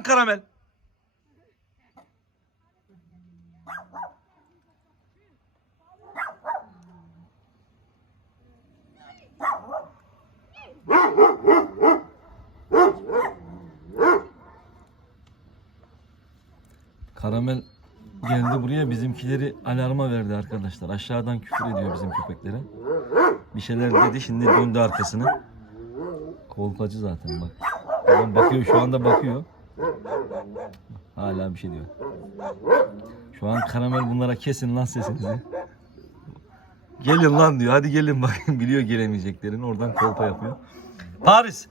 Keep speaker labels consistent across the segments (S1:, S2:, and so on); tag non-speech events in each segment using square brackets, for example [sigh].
S1: lan karamel. Karamel geldi buraya bizimkileri alarma verdi arkadaşlar. Aşağıdan küfür ediyor bizim köpeklere. Bir şeyler dedi şimdi döndü arkasını. Kolpacı zaten bak. Bakıyor şu anda bakıyor. Hala bir şey diyor. Şu an karamel bunlara kesin lan sesinizi. Gelin lan diyor. Hadi gelin bakın biliyor gelemeyeceklerini. Oradan kolpa yapıyor. Paris.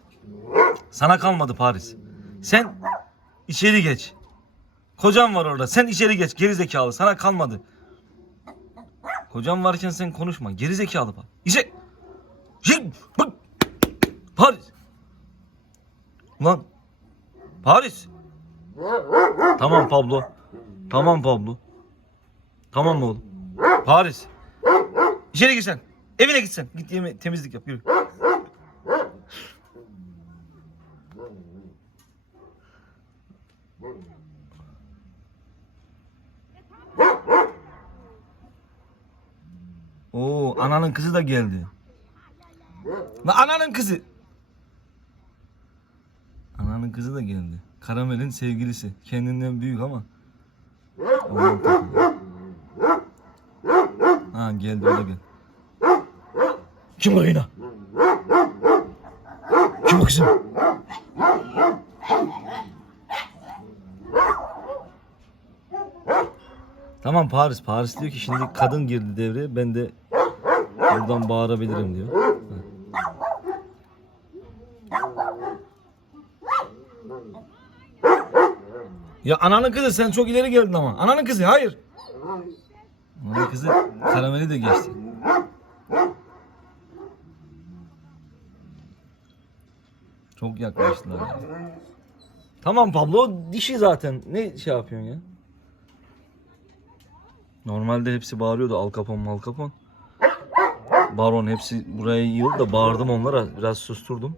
S1: Sana kalmadı Paris. Sen içeri geç. Kocam var orada. Sen içeri geç. Geri zekalı. Sana kalmadı. Kocam varken sen konuşma. Geri zekalı bak. İçe. Paris. Lan. Paris. [laughs] Tamam Pablo. Tamam Pablo. Tamam mı oğlum? Paris. İçeri gir sen. Evine git sen. Git yeme temizlik yap. Yürü. Oo, ananın kızı da geldi. La ananın kızı. Ananın kızı da geldi. Karamel'in sevgilisi. Kendinden büyük ama. Ha geldi o da geldi. Kim o yine? Kim o kızım? Tamam Paris. Paris diyor ki şimdi kadın girdi devreye. Ben de buradan bağırabilirim diyor. Ya ananın kızı sen çok ileri geldin ama. Ananın kızı hayır. Ananın kızı karameli de geçti. Çok yaklaştılar ya. Tamam Pablo dişi zaten. Ne şey yapıyorsun ya? Normalde hepsi bağırıyordu Al Capone Mal Capone. Baron hepsi buraya yığıldı da bağırdım onlara. Biraz susturdum.